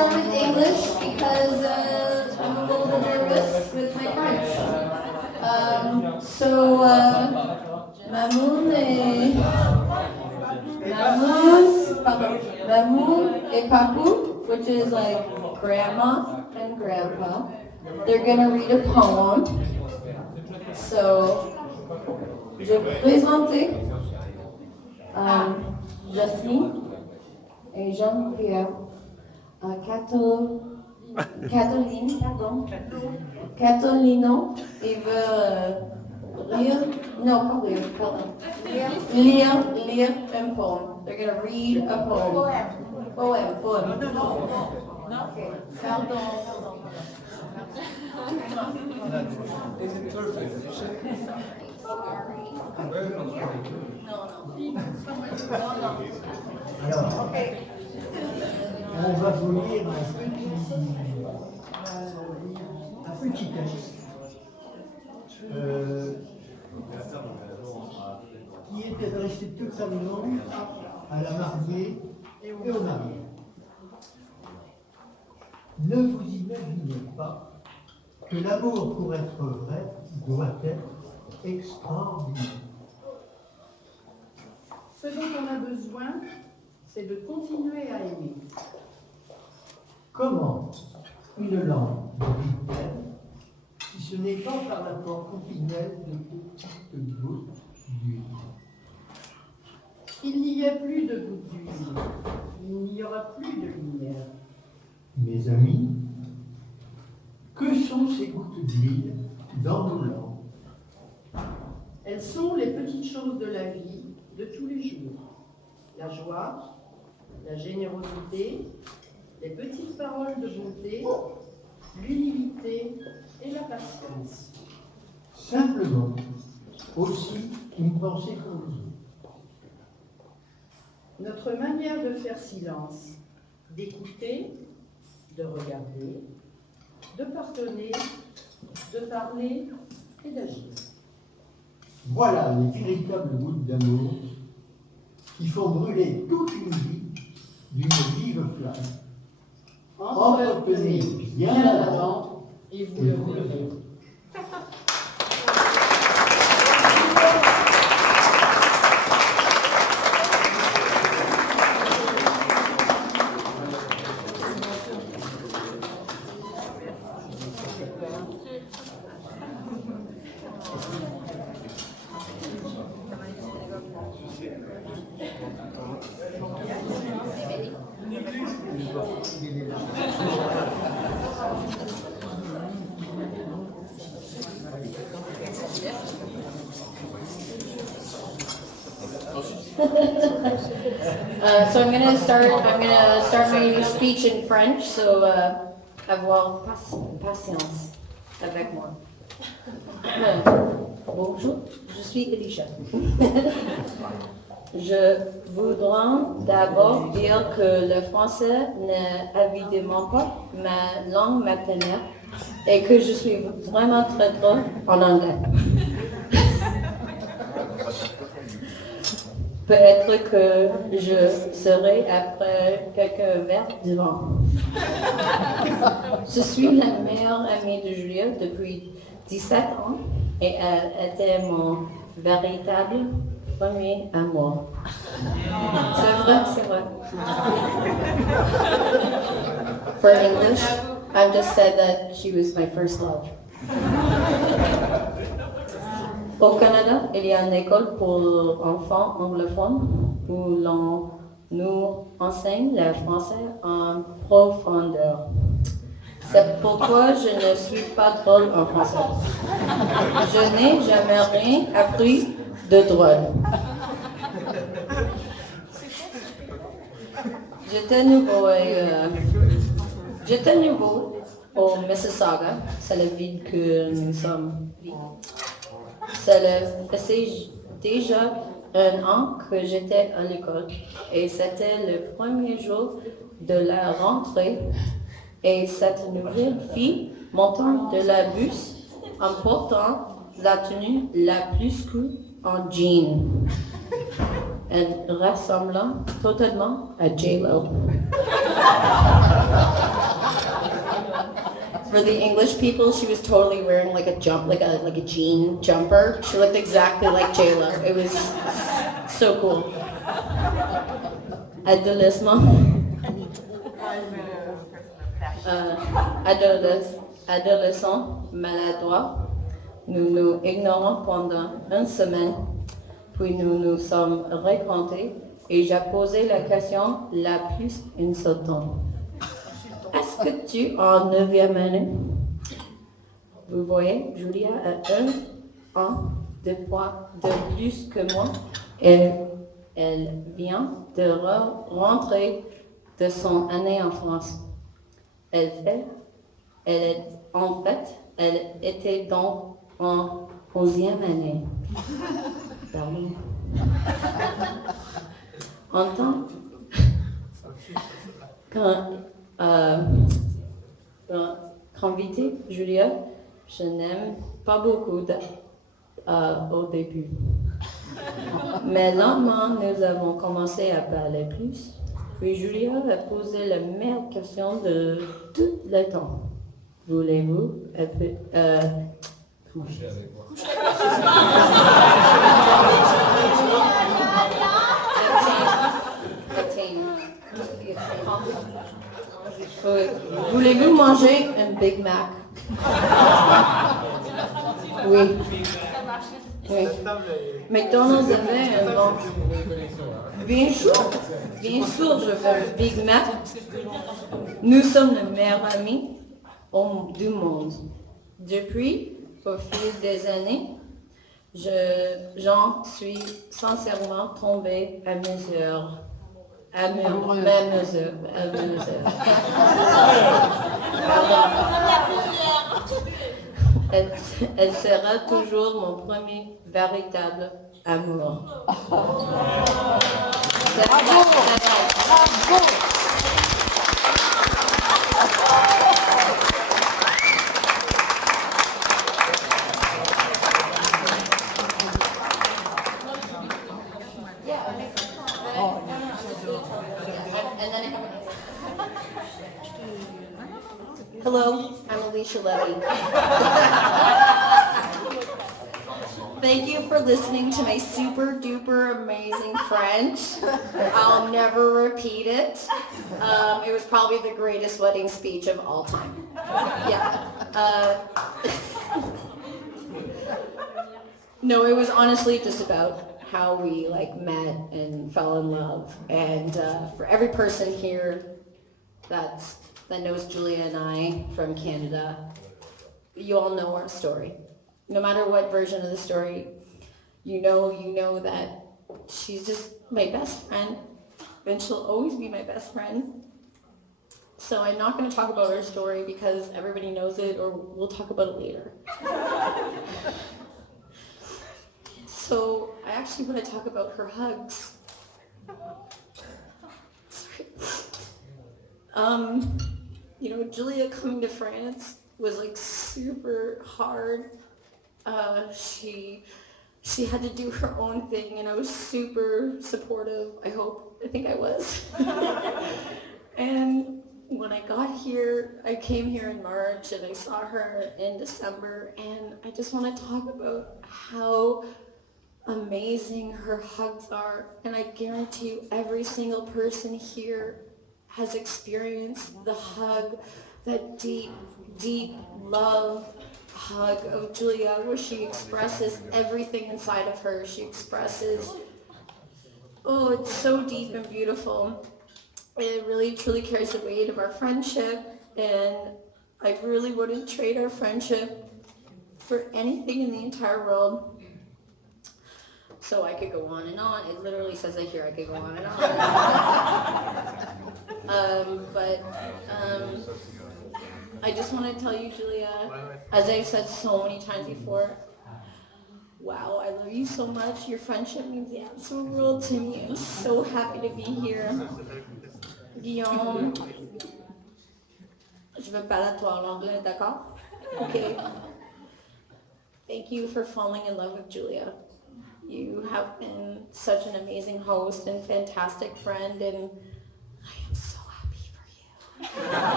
start with English because I'm a little bit nervous with my French. Mamoun et Papou, which is like grandma and grandpa. They're gonna read a poem. So, je vais présenter Justine et Jean-Pierre, Catolino, il veut lire un poème. They're going to read a poem. Poème. Okay. Pardon. Is it perfect? No. Alors, on va vous lire un petit texte qui est adressé totalement à la mariée et au marié. Ne vous imaginez pas que l'amour, pour être vrai, doit être extraordinaire. Ce dont on a besoin, c'est de continuer à aimer. Comment une langue brille-t-elle si ce n'est pas par l'apport continuel de petites gouttes d'huile? Il n'y a plus de gouttes d'huile, il n'y aura plus de lumière. Mes amis, que sont ces gouttes d'huile dans nos langues? Elles sont les petites choses de la vie de tous les jours. La joie, la générosité, les petites paroles de bonté, l'humilité et la patience. Simplement, aussi une pensée pour nous autres. Notre manière de faire silence, d'écouter, de regarder, de pardonner, de parler et d'agir. Voilà les véritables gouttes d'amour qui font brûler toute une vie d'une vive flamme. Entretenez bien la lampe et vous le verrez. So I'm gonna start my speech in French. So avoir patience avec moi. Bonjour, je suis Elisha. Je voudrais d'abord dire que le français n'est évidemment pas ma langue maternelle et que je suis vraiment très drôle en anglais. Peut-être que je serai après quelques verres de vin. Je suis la meilleure amie de Julia depuis 17 ans et elle était mon véritable premier amour. C'est vrai. For English, I've just said that she was my first love. Au Canada, il y a une école pour enfants anglophones où l'on nous enseigne le français en profondeur. C'est pourquoi je ne suis pas drôle en français. Je n'ai jamais rien appris de drôle. J'étais nouveau au Mississauga, c'est la ville que nous sommes. Ça faisait déjà 1 an que j'étais à l'école et c'était le premier jour de la rentrée et cette nouvelle fille montant de la bus en portant la tenue la plus cool en jean. elle ressemblant totalement à J-Lo. For the English people, she was totally wearing like a jean jumper. She looked exactly like J-Lo. It was so cool. Adolescent maladroit, nous nous ignorons pendant une semaine, puis nous nous sommes rencontrés et j'ai posé la question la plus insultante. Est-ce que tu es en 9e année? Vous voyez, Julia a 1 an de plus que moi et elle vient de rentrer de son année en France. Elle était donc en 11e année. Pardon. En tant qu'invité, Julia, je n'aime pas beaucoup au début. Mais lentement, nous avons commencé à parler plus. Puis Julia a posé la meilleure question de tout le temps. Voulez-vous Coucher avec moi. Voulez-vous manger un Big Mac? Oui. Oui. McDonald's avait un bon. Bien sûr, je veux un Big Mac. Nous sommes les meilleurs amis du monde. Depuis, au fil des années, j'en suis sincèrement tombée à mesure. Elle sera toujours mon premier véritable amour. Bravo! Bravo! Hello, I'm Alicia Levy. Thank you for listening to my super duper amazing French. I'll never repeat it. It was probably the greatest wedding speech of all time. Yeah. No, it was honestly just about how we met and fell in love. And for every person here that knows Julia and I from Canada, you all know our story. No matter what version of the story, you know that she's just my best friend, and she'll always be my best friend. So I'm not going to talk about her story because everybody knows it, or we'll talk about it later. So I actually want to talk about her hugs. Julia coming to France was super hard. She had to do her own thing, and I was super supportive. I think I was. And when I got here, I came here in March, and I saw her in December, and I just want to talk about how amazing her hugs are. And I guarantee you, every single person here has experienced the hug, that deep, deep love hug of Julia, where she expresses everything inside of her. She expresses, it's so deep and beautiful. It really truly carries the weight of our friendship, and I really wouldn't trade our friendship for anything in the entire world. So I could go on and on. It literally says it here, I could go on and on. I just want to tell you, Julia, as I've said so many times before, wow, I love you so much. Your friendship means the absolute world to me. I'm so happy to be here. Guillaume, je vais parler à toi en anglais, d'accord? Okay. Thank you for falling in love with Julia. You have been such an amazing host and fantastic friend, and I am so happy for you.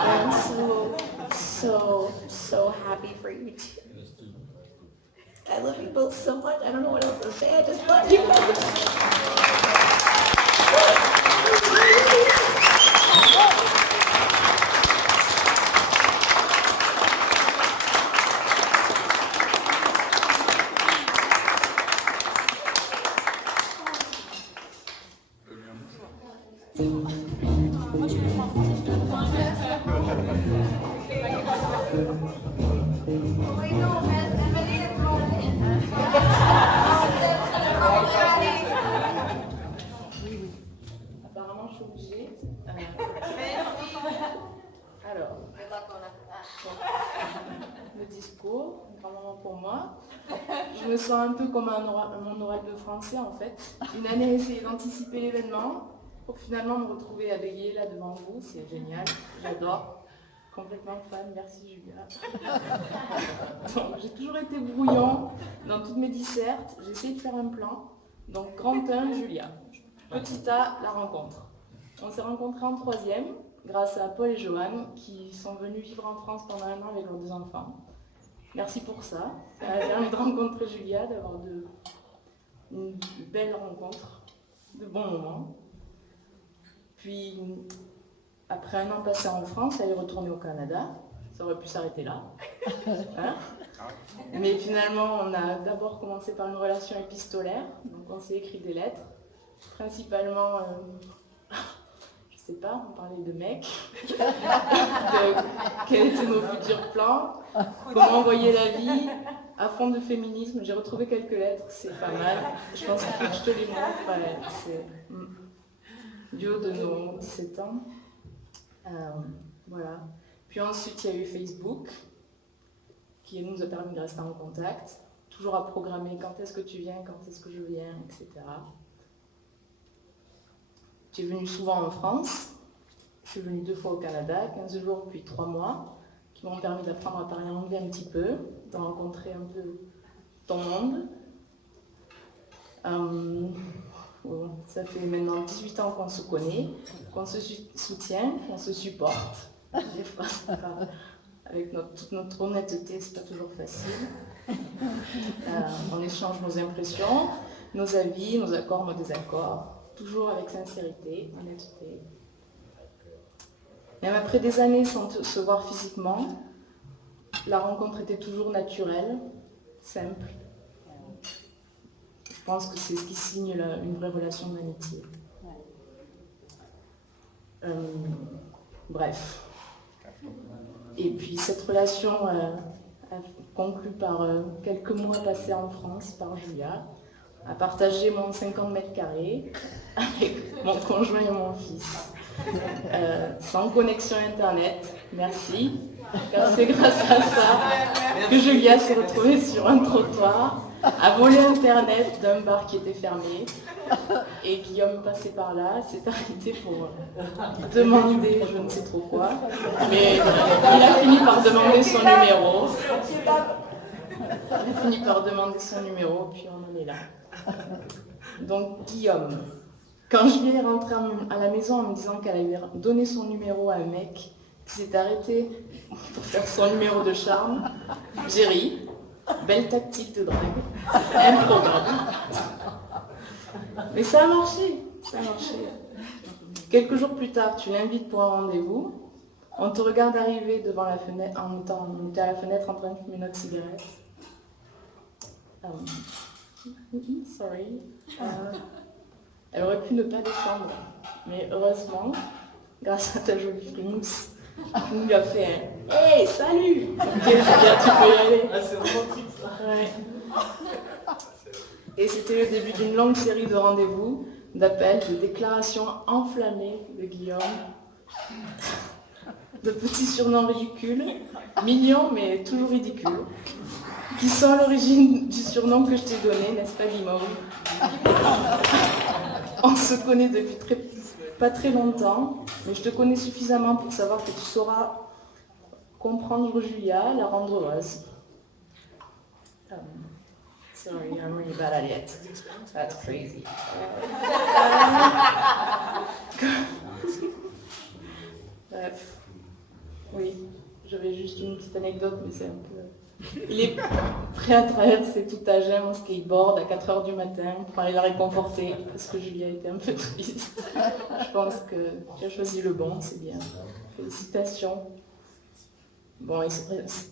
I'm so happy for you too. I love you both so much. I don't know what else to say. I just love you both. Apparemment, je suis obligée. Alors, le discours, un grand moment pour moi. Je me sens un peu comme mon oral de français en fait. Une année à essayer d'anticiper l'événement pour finalement me retrouver à bégayer là devant vous. C'est génial, j'adore. Complètement fan, merci Julia. Donc, j'ai toujours été brouillon dans toutes mes dissertes. J'ai essayé de faire un plan. Donc, grand 1, Julia. Petit A, la rencontre. On s'est rencontrés en 3e grâce à Paul et Joanne qui sont venus vivre en France pendant 1 an avec leurs 2 enfants. Merci pour ça. Ça m'a permis de rencontrer Julia, d'avoir une belle rencontre, de bons moments. Puis, après 1 an passé en France, elle est retournée au Canada. Ça aurait pu s'arrêter là. Hein? Mais finalement, on a d'abord commencé par une relation épistolaire. Donc, on s'est écrit des lettres. Principalement, je sais pas, on parlait de mecs, de quels étaient nos futurs plans, comment on voyait la vie, à fond de féminisme. J'ai retrouvé quelques lettres, c'est pas mal. Je pense qu'il faut que je te les montre. Ouais, c'est du haut de nos 17 ans. Voilà. Puis ensuite, il y a eu Facebook, qui nous a permis de rester en contact, toujours à programmer quand est-ce que tu viens, quand est-ce que je viens, etc. Tu es venue souvent en France, je suis venue 2 fois au Canada, 15 jours puis 3 mois, qui m'ont permis d'apprendre à parler anglais un petit peu, de rencontrer un peu ton monde. Ça fait maintenant 18 ans qu'on se connaît, qu'on se soutient, qu'on se supporte. Des fois, avec toute notre honnêteté, c'est pas toujours facile. On échange nos impressions, nos avis, nos accords, nos désaccords. Toujours avec sincérité, honnêteté. Même après des années sans se voir physiquement, la rencontre était toujours naturelle, simple. Je pense que c'est ce qui signe une vraie relation d'amitié. Bref. Et puis cette relation a conclu par quelques mois passés en France par Julia, à partager mon 50 mètres carrés avec mon conjoint et mon fils. Sans connexion internet, merci, car c'est grâce à ça que Julia s'est retrouvée sur un trottoir à voler internet d'un bar qui était fermé. Et Guillaume passait par là, s'est arrêté pour demander je ne sais trop quoi. Mais il a fini par demander son numéro. Il a fini par demander son numéro, puis on en est là. Donc Guillaume, quand je lui ai rentré à la maison en me disant qu'elle avait donné son numéro à un mec qui s'est arrêté pour faire son numéro de charme, j'ai ri. Belle tactique de drague, improbable. Mais ça a marché, ça a marché. Quelques jours plus tard, tu l'invites pour un rendez-vous. On te regarde arriver devant la fenêtre, on était à la fenêtre en train de fumer notre cigarette. Sorry. Elle aurait pu ne pas descendre, mais heureusement, grâce à ta jolie frimousse, tu nous as fait un « Hey, salut !» Ok, c'est bien, tu peux y aller. Ah, c'est romantique ça. Ouais. Et c'était le début d'une longue série de rendez-vous, d'appels, de déclarations enflammées de Guillaume, de petits surnoms ridicules, mignons mais toujours ridicules, qui sont à l'origine du surnom que je t'ai donné, n'est-ce pas Guillaume? On se connaît depuis pas très longtemps, mais je te connais suffisamment pour savoir que tu sauras comprendre Julia, la rendre heureuse. Sorry, I'm really bad at it. That's crazy. Bref. Oui, j'avais juste une petite anecdote, mais c'est un peu... Il est prêt à traverser tout Agen en skateboard à 4h du matin pour aller la réconforter, parce que Julia était un peu triste. Je pense que tu as choisi le bon, c'est bien. Félicitations. Bon,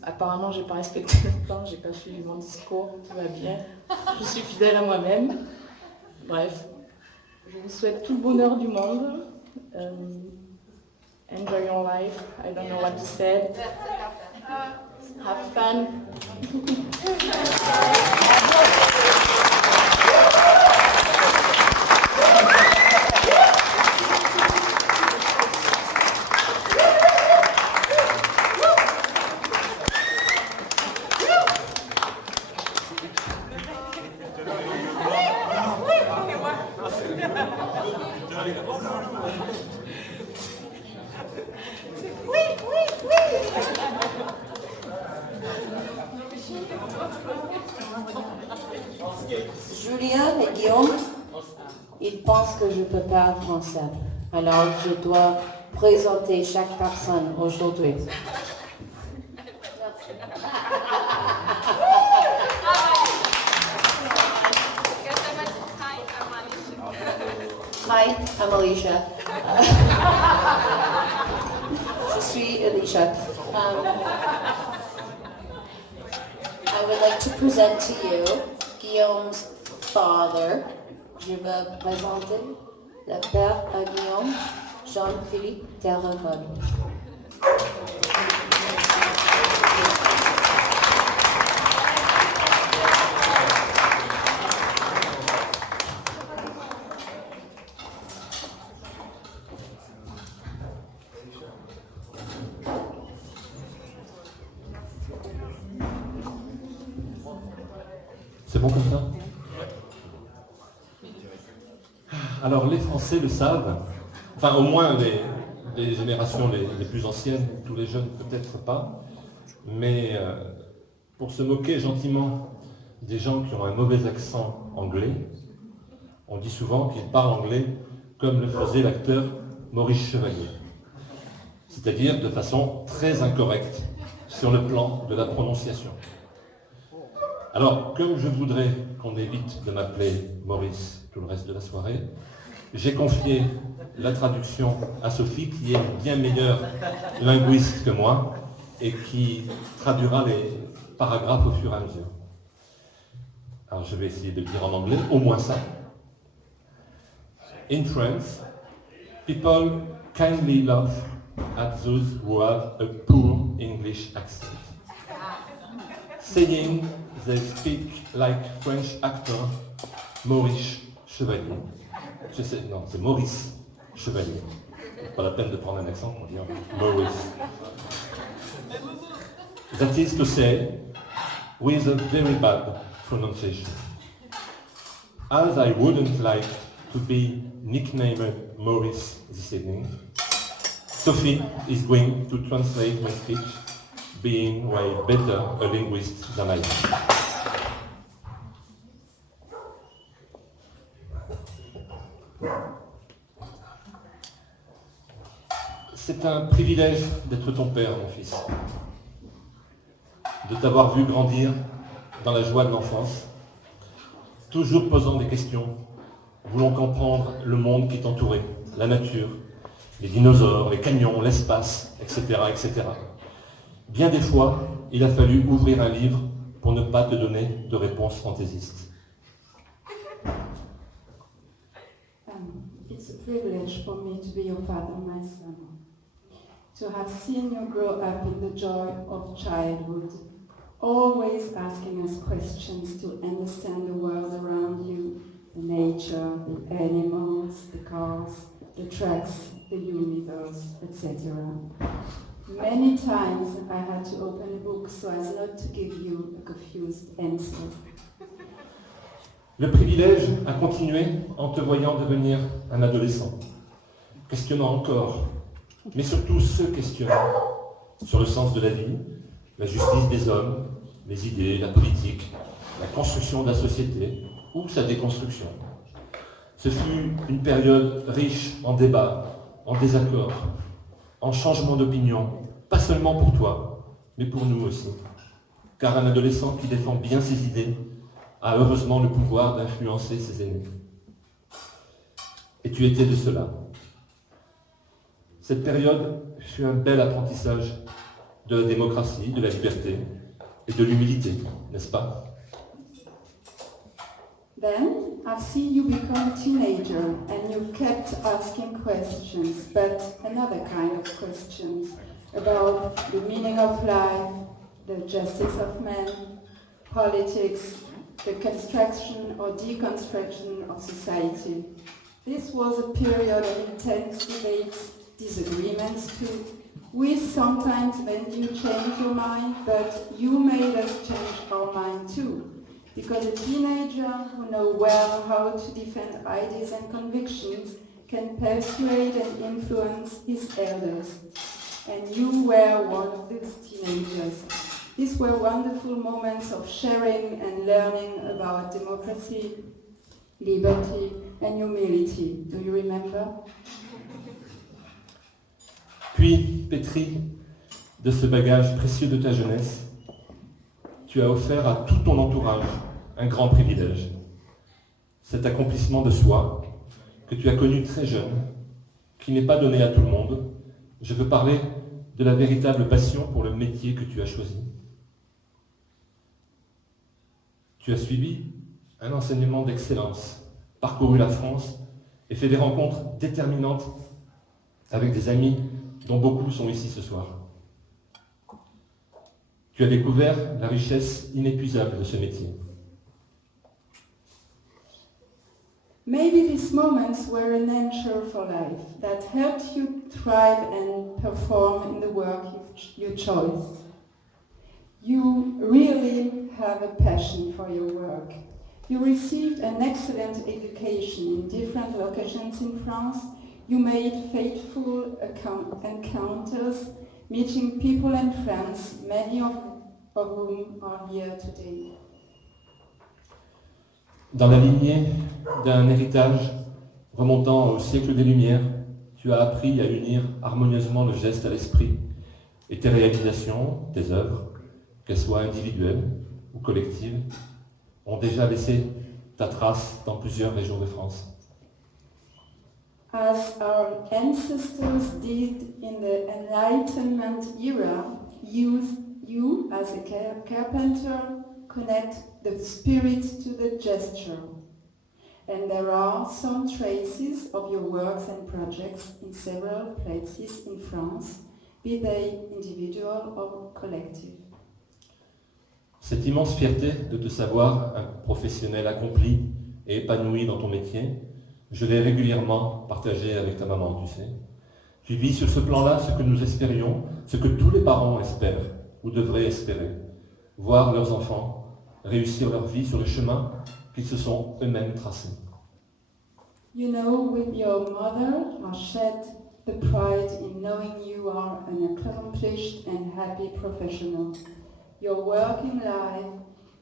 apparemment, j'ai pas respecté le temps, j'ai pas suivi mon discours, tout va bien. Je suis fidèle à moi-même. Bref, je vous souhaite tout le bonheur du monde. Enjoy your life. I don't know what to say. Have fun. Julien et Guillaume, ils pensent que je peux parler français. Alors, je dois présenter chaque personne aujourd'hui. Hi, I'm Alicia. Je suis Alicia. I would like to present to you Guillaume's father. Je vais présenter le père à Guillaume, Jean-Philippe Terrebonne. C'est bon comme ça? Alors les Français le savent, enfin au moins les générations les plus anciennes, tous les jeunes peut-être pas, mais pour se moquer gentiment des gens qui ont un mauvais accent anglais, on dit souvent qu'ils parlent anglais comme le faisait l'acteur Maurice Chevalier, c'est-à-dire de façon très incorrecte sur le plan de la prononciation. Alors, comme je voudrais qu'on évite de m'appeler Maurice tout le reste de la soirée, j'ai confié la traduction à Sophie, qui est une bien meilleure linguiste que moi et qui traduira les paragraphes au fur et à mesure. Alors, je vais essayer de le dire en anglais, au moins ça. In France, people kindly laugh at those who have a poor English accent, saying they speak like French actor Maurice Chevalier. Je sais, non, c'est Maurice Chevalier. Pas la peine de prendre un accent pour dire Maurice. That is to say, with a very bad pronunciation. As I wouldn't like to be nicknamed Maurice this evening, Sophie is going to translate my speech, being way better a linguist than I am. C'est un privilège d'être ton père, mon fils, de t'avoir vu grandir dans la joie de l'enfance, toujours posant des questions, voulant comprendre le monde qui t'entourait, la nature, les dinosaures, les canyons, l'espace, etc., etc. Bien des fois, il a fallu ouvrir un livre pour ne pas te donner de réponse fantaisiste. It's a privilege for me to be your father, my son. To have seen you grow up in the joy of childhood, always asking us questions to understand the world around you, the nature, the animals, the cars, the trucks, the universe, etc. Many times I had to open a book so as not to give you a confused answer. Le privilège a continué en te voyant devenir un adolescent, questionnant encore, mais surtout se questionnant sur le sens de la vie, la justice des hommes, les idées, la politique, la construction de la société ou sa déconstruction. Ce fut une période riche en débats, en désaccords, en changements d'opinion, pas seulement pour toi, mais pour nous aussi. Car un adolescent qui défend bien ses idées a heureusement le pouvoir d'influencer ses aînés. Et tu étais de cela. Cette période fut un bel apprentissage de la démocratie, de la liberté et de l'humilité, n'est-ce pas? Then I've seen you become a teenager and you kept asking questions, but another kind of questions about the meaning of life, the justice of man, politics, the construction or deconstruction of society. This was a period of intense debates, disagreements too. We sometimes made you change your mind, but you made us change our mind too. Because a teenager who knows well how to defend ideas and convictions can persuade and influence his elders. And you were one of those teenagers. These were wonderful moments of sharing and learning about democracy, liberty, and humility. Do you remember? Puis, pétri de ce bagage précieux de ta jeunesse, tu as offert à tout ton entourage un grand privilège. Cet accomplissement de soi que tu as connu très jeune, qui n'est pas donné à tout le monde. Je veux parler de la véritable passion pour le métier que tu as choisi. Tu as suivi un enseignement d'excellence, parcouru la France et fait des rencontres déterminantes avec des amis dont beaucoup sont ici ce soir. Tu as découvert la richesse inépuisable de ce métier. Maybe these moments were an anchor for life that helped you thrive and perform in the work you chose. You really have a passion for your work. You received an excellent education in different locations in France. You made faithful encounters, meeting people and friends, many of whom are here today. Dans la lignée d'un héritage remontant au siècle des Lumières, tu as appris à unir harmonieusement le geste à l'esprit et tes réalisations, tes œuvres, qu'elles soient individuelles ou collectives, ont déjà laissé ta trace dans plusieurs régions de France. As our ancestors did in the Enlightenment era, you as a carpenter, connect the spirit to the gesture. And there are some traces of your works and projects in several places in France, be they individual or collective. Cette immense fierté de te savoir un professionnel accompli et épanoui dans ton métier, je l'ai régulièrement partagé avec ta maman, tu sais. Tu vis sur ce plan-là ce que nous espérions, ce que tous les parents espèrent ou devraient espérer, voir leurs enfants réussir leur vie sur le chemin qu'ils se sont eux-mêmes tracés. You know, with your mother, I shed the pride in knowing you are an accomplished and happy professional. Your working life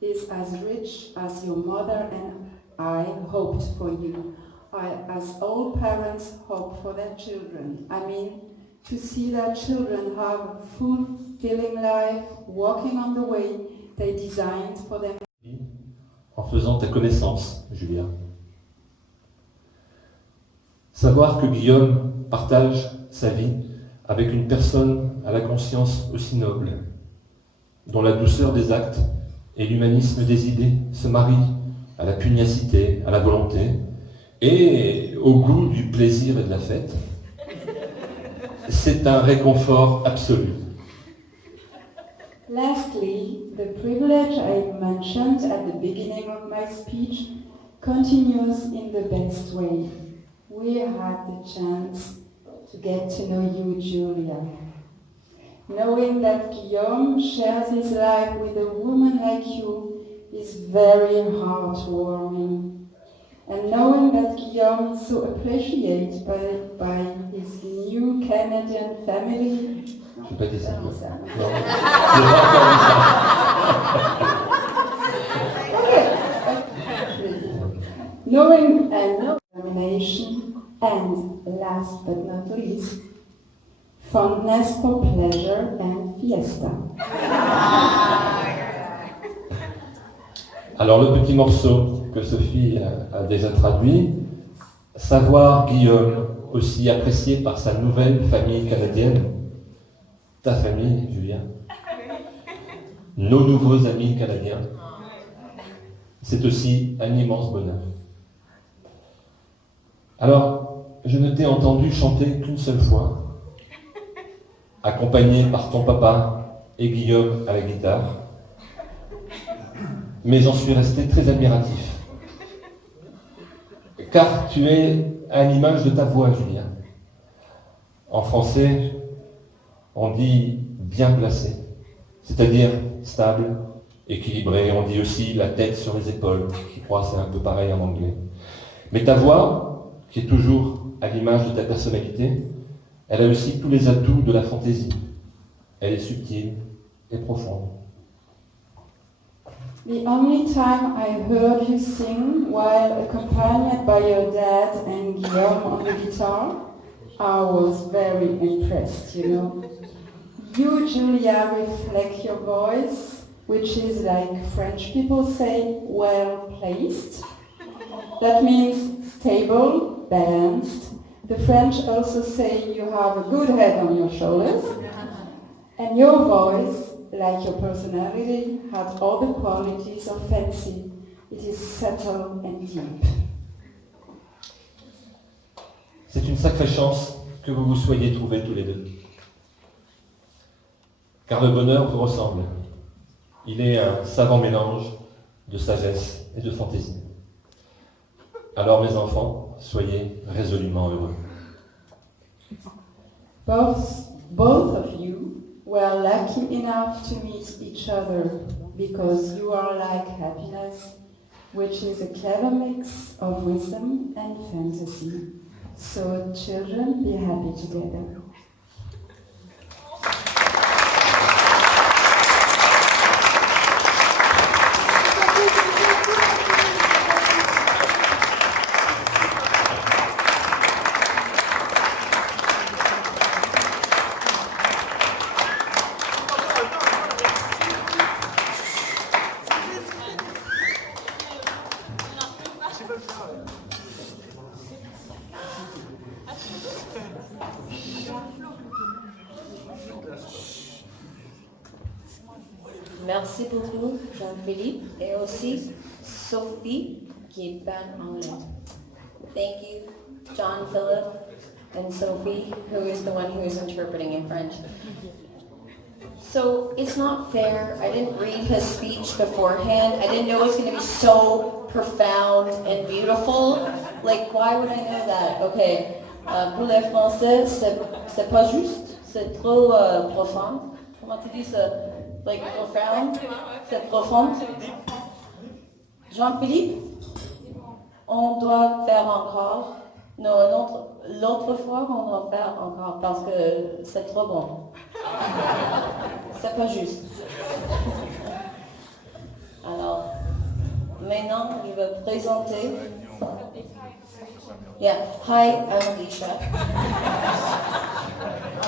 is as rich as your mother and I hoped for you, as all parents hope for their children. I mean, to see their children have a fulfilling life, walking on the way they designed for them. En faisant ta connaissance, Julia. Savoir que Guillaume partage sa vie avec une personne à la conscience aussi noble, dont la douceur des actes et l'humanisme des idées se marient à la pugnacité, à la volonté et au goût du plaisir et de la fête, c'est un réconfort absolu. Lastly, the privilege I mentioned at the beginning of my speech continues in the best way. We had the chance to get to know you, Julia. Knowing that Guillaume shares his life with a woman like you is very heartwarming. And knowing that Guillaume is so appreciated by his new Canadian family. Je n'ai pas dit ça. Non, ça. Non. Je n'ai pas encore dit ça. Okay. knowing and determination, and last but not least, fondness for pleasure and fiesta. Alors le petit morceau que Sophie a déjà traduit, savoir Guillaume, aussi apprécié par sa nouvelle famille canadienne, ta famille, Julien, nos nouveaux amis canadiens, c'est aussi un immense bonheur. Alors, je ne t'ai entendu chanter qu'une seule fois, accompagné par ton papa et Guillaume à la guitare, mais j'en suis resté très admiratif. Car tu es à l'image de ta voix, Julien. En français, on dit bien placé, c'est-à-dire stable, équilibré. On dit aussi la tête sur les épaules. Je crois que c'est un peu pareil en anglais. Mais ta voix, qui est toujours à l'image de ta personnalité, elle a aussi tous les atouts de la fantaisie. Elle est subtile et profonde. The only time I heard you sing while accompanied by your dad and Guillaume on the guitar, I was very impressed, you know. You, Julia, reflect your voice, which is like French people say, well placed. That means stable, balanced. The French also say you have a good head on your shoulders. And your voice, like your personality, has all the qualities of fancy. It is subtle and deep. C'est une sacrée chance que vous vous soyez trouvés tous les deux. Car le bonheur vous ressemble. Il est un savant mélange de sagesse et de fantaisie. Alors mes enfants, soyez résolument heureux. Both of you were lucky enough to meet each other because you are like happiness, which is a clever mix of wisdom and fantasy. So children, be happy together. Merci beaucoup, Jean-Philippe, et aussi Sophie, qui parle anglais. Thank you, John Philip and Sophie, who is the one who is interpreting in French. So it's not fair. I didn't read his speech beforehand. I didn't know it was going to be so profound and beautiful. Like, why would I know that? Okay, pour les Français, c'est pas juste. C'est trop profond. Comment tu dis ça? Like profound? C'est profond. Jean-Philippe, on doit faire encore. Non, l'autre fois, on doit faire encore parce que c'est trop bon. C'est pas juste. Alors, maintenant, je vais présenter. Yeah, hi, I'm Alicia.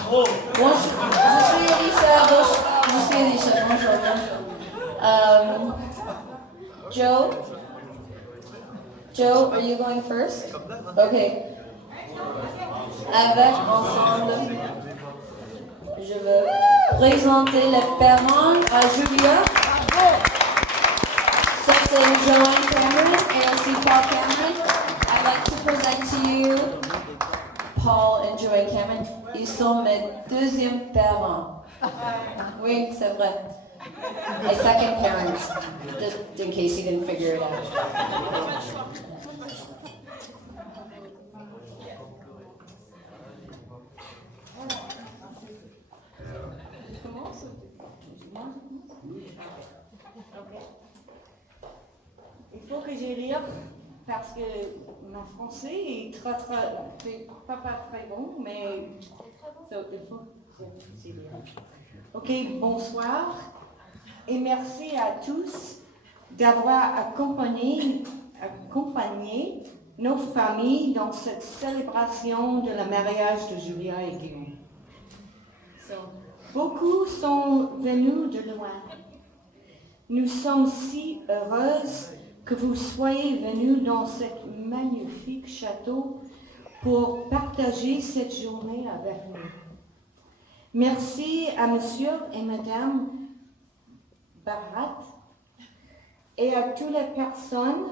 Moi, je suis Alicia, bonjour. Joe, are you going first? Okay. Avec ensemble, je veux présenter les parents à Julia. Ça c'est Joanne Cameron et aussi Paul Cameron. I'd like to present to you Paul and Joanne Cameron. Ils sont mes deuxièmes parents. Oui, c'est vrai. My second parents, just in case you didn't figure it out. Il faut que je lise parce que mon français est pas très bon, mais il faut que je lise. Ok, bonsoir et merci à tous d'avoir accompagné accompagner nos familles dans cette célébration de la mariage de Julia et Guillaume. Beaucoup sont venus de loin. Nous sommes si heureuses que vous soyez venus dans ce magnifique château pour partager cette journée avec nous. Merci à Monsieur et Madame Barat et à toutes les personnes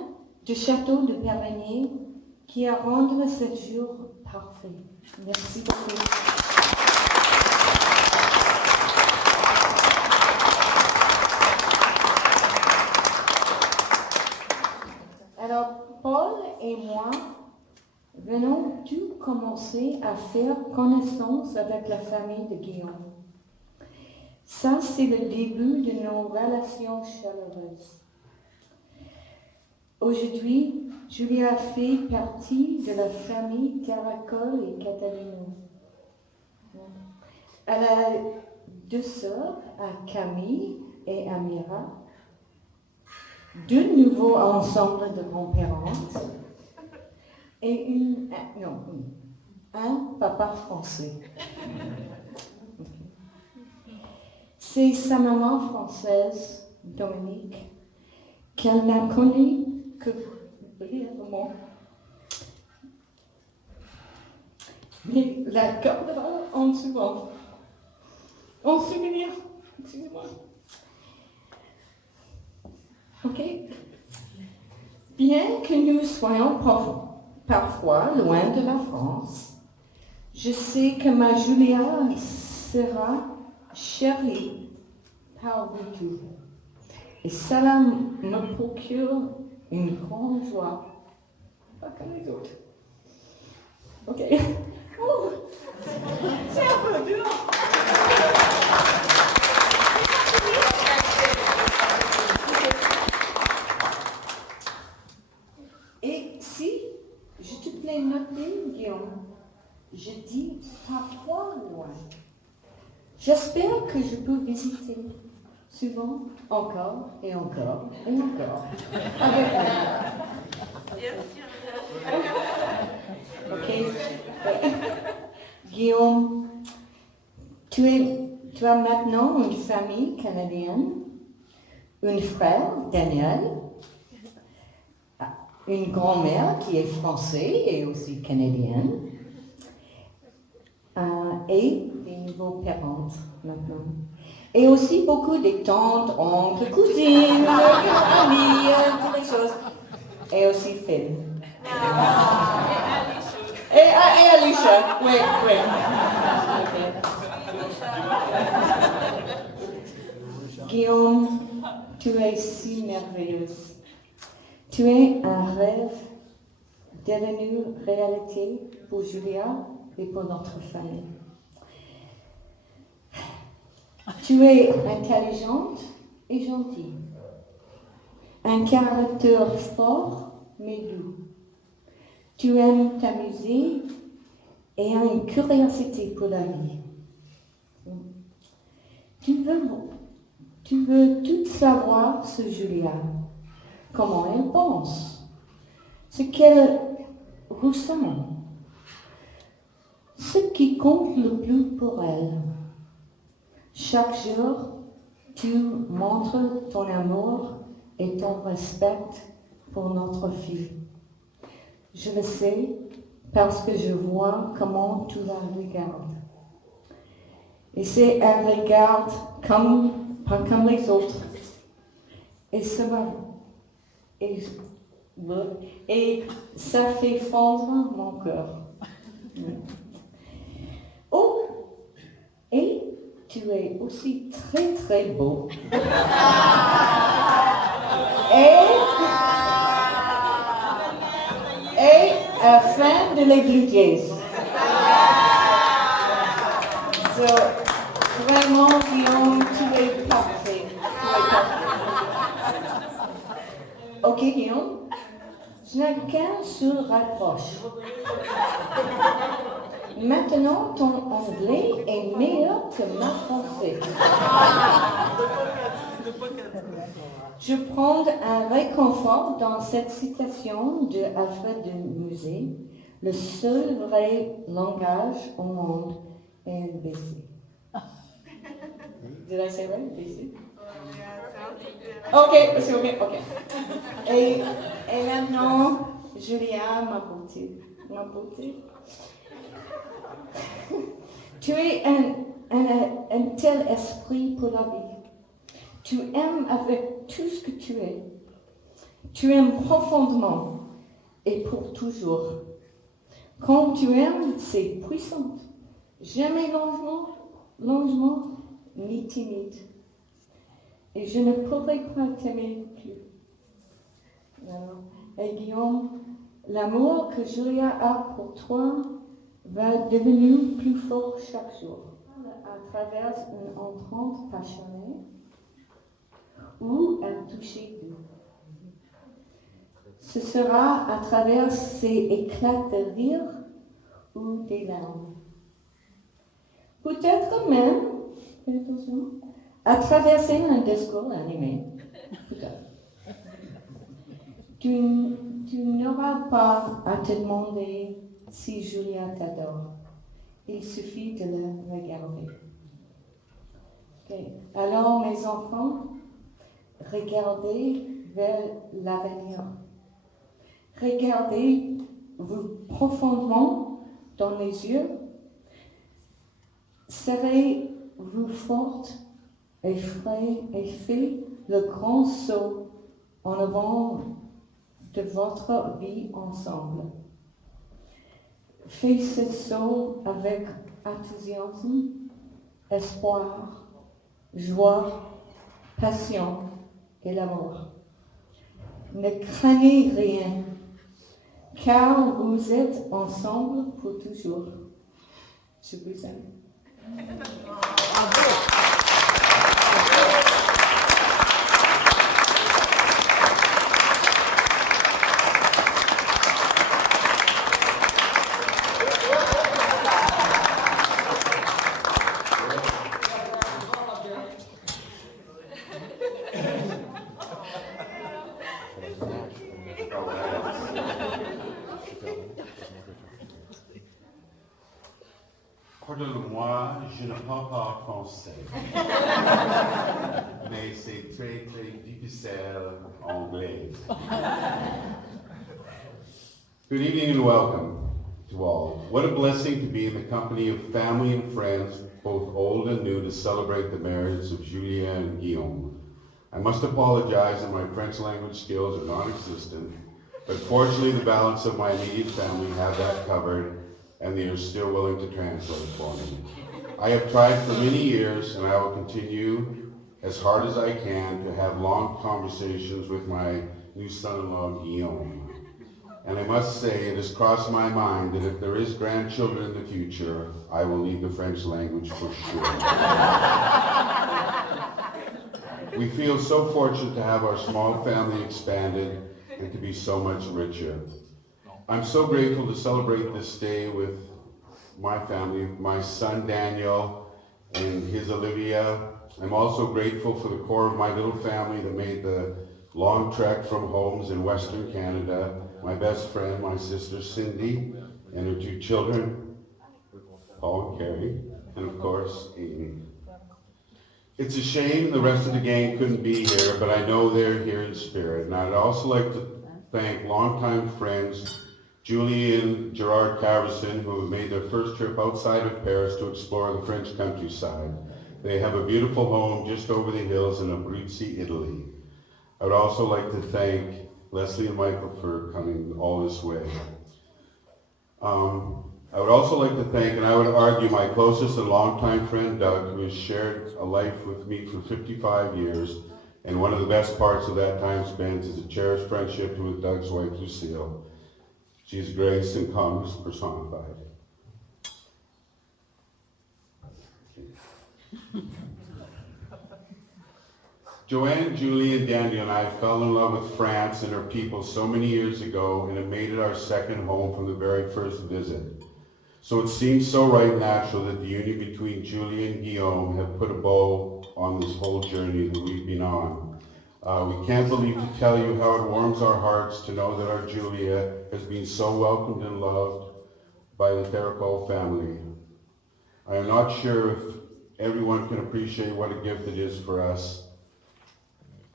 du château de Pervigny qui a rendu ce jour parfait. Merci beaucoup. Alors, Paul et moi venons tout commencer à faire connaissance avec la famille de Guillaume. Ça, c'est le début de nos relations chaleureuses. Aujourd'hui, Julia fait partie de la famille Caracol et Catalino. Elle a 2 sœurs, Camille et Amira, 2 nouveaux ensembles de grands-parents et un papa français. C'est sa maman française, Dominique, qu'elle n'a connue que brièvement. Mais la gardera en souvenir. Excusez-moi. Ok. Bien que nous soyons parfois loin de la France, je sais que ma Julia sera chérie par vous tous. Et cela me procure une grande joie. Pas comme les autres. Ok. Oh, c'est un peu dur. Et si je te plaît noter, Guillaume, je dis parfois loin. J'espère que je peux visiter souvent, encore et encore et encore. Avec vous. Ok. Guillaume, tu as maintenant une famille canadienne, un frère, Daniel, une grand-mère qui est française et aussi canadienne, et des nouveaux parents maintenant. Et aussi beaucoup de tantes, oncles, cousines, amis, toutes les choses. Et aussi Phil. Et Alicia, oui. Okay. Guillaume, tu es si merveilleuse. Tu es un rêve devenu réalité pour Julia et pour notre famille. Tu es intelligente et gentille. Un caractère fort mais doux. Tu aimes t'amuser et as une curiosité pour la vie. Tu veux tout savoir sur Julia. Comment elle pense, ce qu'elle ressent, ce qui compte le plus pour elle. Chaque jour, tu montres ton amour et ton respect pour notre fille. Je le sais parce que je vois comment tu la regardes. Et c'est elle regarde pas comme les autres. Et ça va. Et ça fait fondre mon cœur. Oh, et tu es aussi très très beau. Et fan de les Blue Jays. So, vraiment, Guillaume, tu es parfait. Ok, Guillaume, chacun se rapproche. Maintenant, ton anglais est meilleur que ma français. Je prends un réconfort dans cette citation de Alfred de Musset. Le seul vrai langage au monde est le baiser. Did I say right? Baiser? Ok, c'est ok, ok. Et maintenant, Julia, ma beauté. Ma beauté. Tu es un tel esprit pour la vie. Tu aimes avec tout ce que tu es. Tu aimes profondément et pour toujours. Quand tu aimes, c'est puissant. Jamais longuement, ni timide. Et je ne pourrais pas t'aimer plus. Alors, et Guillaume, l'amour que Julia a pour toi va devenir plus fort chaque jour à travers une entente passionnée ou un toucher doux. Ce sera à travers ces éclats de rire ou des larmes. Peut-être même, fais attention, à traverser un discours animé. Peut-être. Tu n'auras pas à te demander si Julia t'adore. Il suffit de la regarder. Okay. Alors, mes enfants, regardez vers l'avenir. Regardez-vous profondément dans les yeux. Serez-vous forte et frais et fait le grand saut en avant de votre vie ensemble. Faites ce saut avec enthousiasme, espoir, joie, passion et l'amour. Ne craignez rien, car vous êtes ensemble pour toujours. Je vous aime. Pardonne-moi, je ne parle pas français. Mais c'est très, très difficile en anglais. Good evening and welcome to all. What a blessing to be in the company of family and friends, both old and new, to celebrate the marriage of Julia and Guillaume. I must apologize that my French language skills are non-existent, but fortunately the balance of my immediate family have that covered, and they are still willing to translate for me. I have tried for many years, and I will continue as hard as I can to have long conversations with my new son-in-law, Guillaume. And I must say, it has crossed my mind that if there is grandchildren in the future, I will need the French language for sure. We feel so fortunate to have our small family expanded and to be so much richer. I'm so grateful to celebrate this day with my family, my son Daniel and his Olivia. I'm also grateful for the core of my little family that made the long trek from homes in Western Canada. My best friend, my sister Cindy, and her two children, Paul and Carrie, and of course, Amy. It's a shame the rest of the gang couldn't be here, but I know they're here in spirit. And I'd also like to thank longtime friends, Julie and Gerard Caverson, who have made their first trip outside of Paris to explore the French countryside. They have a beautiful home just over the hills in Abruzzi, Italy. I would also like to thank Leslie and Michael for coming all this way. I would also like to thank, and I would argue, my closest and longtime friend Doug, who has shared a life with me for 55 years, and one of the best parts of that time spent is a cherished friendship with Doug's wife, Lucille. She's grace and calmness personified. Joanne, Julie, and Daniel and I fell in love with France and her people so many years ago and have made it our second home from the very first visit. So it seems so right and natural that the union between Julie and Guillaume have put a bow on this whole journey that we've been on. We can't believe to tell you how it warms our hearts to know that our Julia has been so welcomed and loved by the Theracol family. I am not sure if everyone can appreciate what a gift it is for us,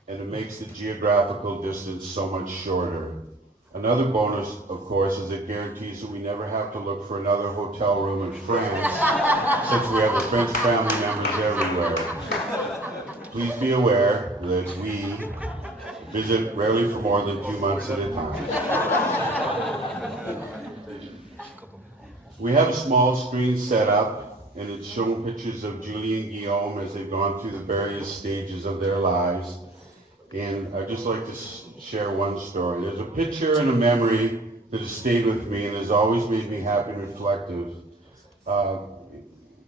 and it makes the geographical distance so much shorter. Another bonus, of course, is it guarantees that we never have to look for another hotel room in France, since we have a French family members everywhere. Please be aware that we visit rarely for more than 2 months at a time. We have a small screen set up, and it's shown pictures of Julie and Guillaume as they've gone through the various stages of their lives. And I'd just like to share one story. There's a picture and a memory that has stayed with me and has always made me happy and reflective.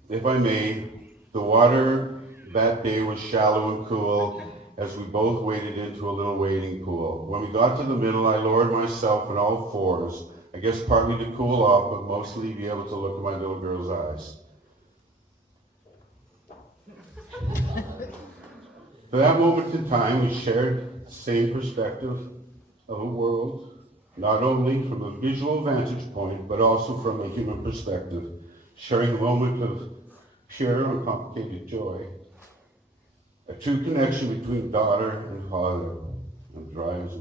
If I may, the water that day was shallow and cool as we both waded into a little wading pool. When we got to the middle, I lowered myself on all fours, I guess partly to cool off, but mostly be able to look at my little girl's eyes. For that moment in time, we shared the same perspective of a world, not only from a visual vantage point, but also from a human perspective, sharing a moment of pure, uncomplicated joy. A true connection between daughter and father, and drives.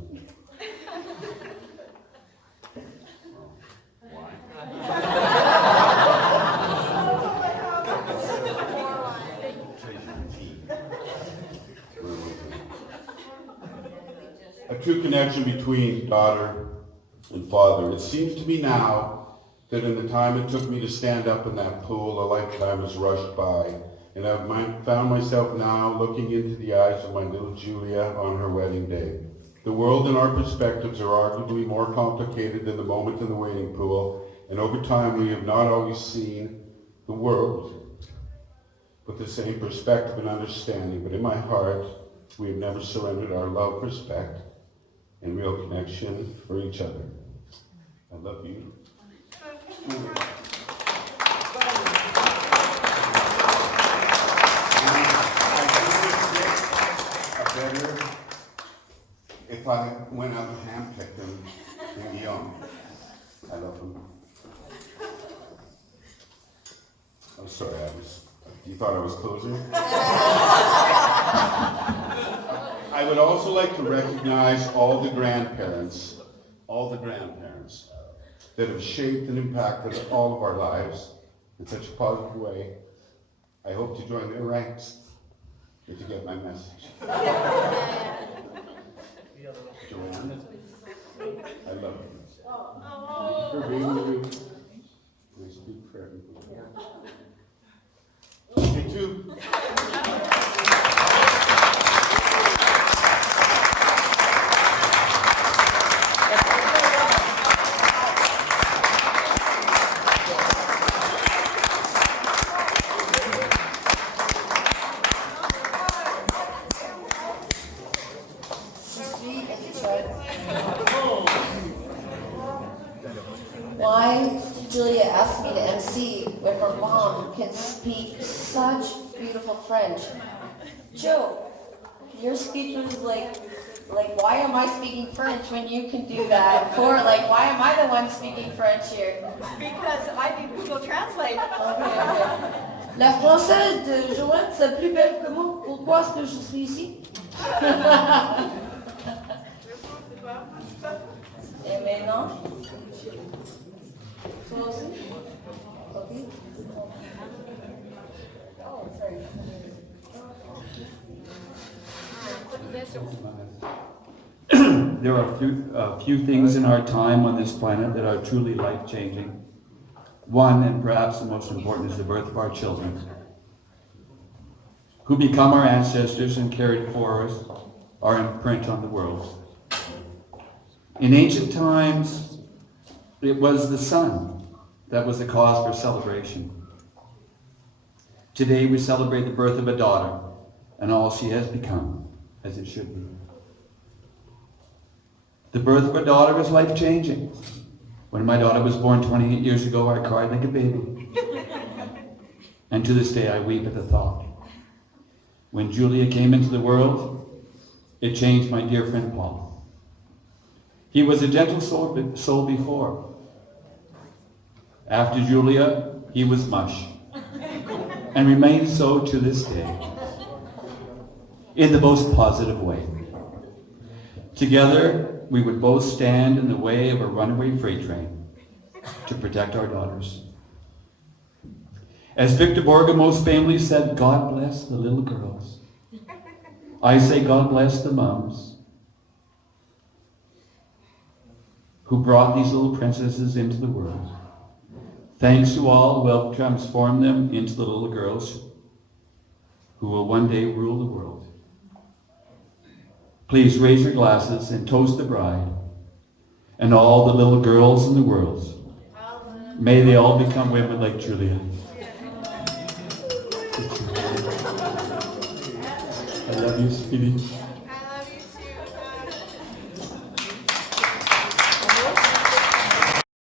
A true connection between daughter and father. It seems to me now that in the time it took me to stand up in that pool, a lifetime has rushed by. And I've found myself now looking into the eyes of my little Julia on her wedding day. The world and our perspectives are arguably more complicated than the moment in the wading pool, and over time we have not always seen the world with the same perspective and understanding, but in my heart, we have never surrendered our love, respect, and real connection for each other. I love you. Better if I went out and handpicked him than Guillaume. I love him. I'm sorry, you thought I was closing? I would also like to recognize all the grandparents that have shaped and impacted all of our lives in such a positive way. I hope to join their ranks if you get my message. Joanne, I love you. For being you. I speak for everybody. You too. Why Julia asked me to MC when her mom can speak such beautiful French. Joe, your speech was like why am I speaking French when you can do that? Or why am I the one speaking French here? Because I need Google Translate. Okay. La française de Joanne, c'est plus belle que moi. Pourquoi est-ce que je suis ici? Et maintenant? Toi aussi? Okay. Oh, sorry. There are few things in our time on this planet that are truly life-changing. One, and perhaps the most important, is the birth of our children, who become our ancestors and carried for us our imprint on the world. In ancient times, it was the son that was the cause for celebration. Today we celebrate the birth of a daughter and all she has become, as it should be. The birth of a daughter is life-changing. When my daughter was born 28 years ago, I cried like a baby. And to this day, I weep at the thought. When Julia came into the world, It changed my dear friend Paul. He was a gentle soul before. After Julia, he was mush, and remains so to this day, in the most positive way. Together, we would both stand in the way of a runaway freight train to protect our daughters. As Victor Borgamo's family said, God bless the little girls. I say God bless the moms who brought these little princesses into the world. Thanks to all who helped transform them into the little girls who will one day rule the world. Please raise your glasses and toast the bride and all the little girls in the world. May they all become women like Julia. I love you, sweetie.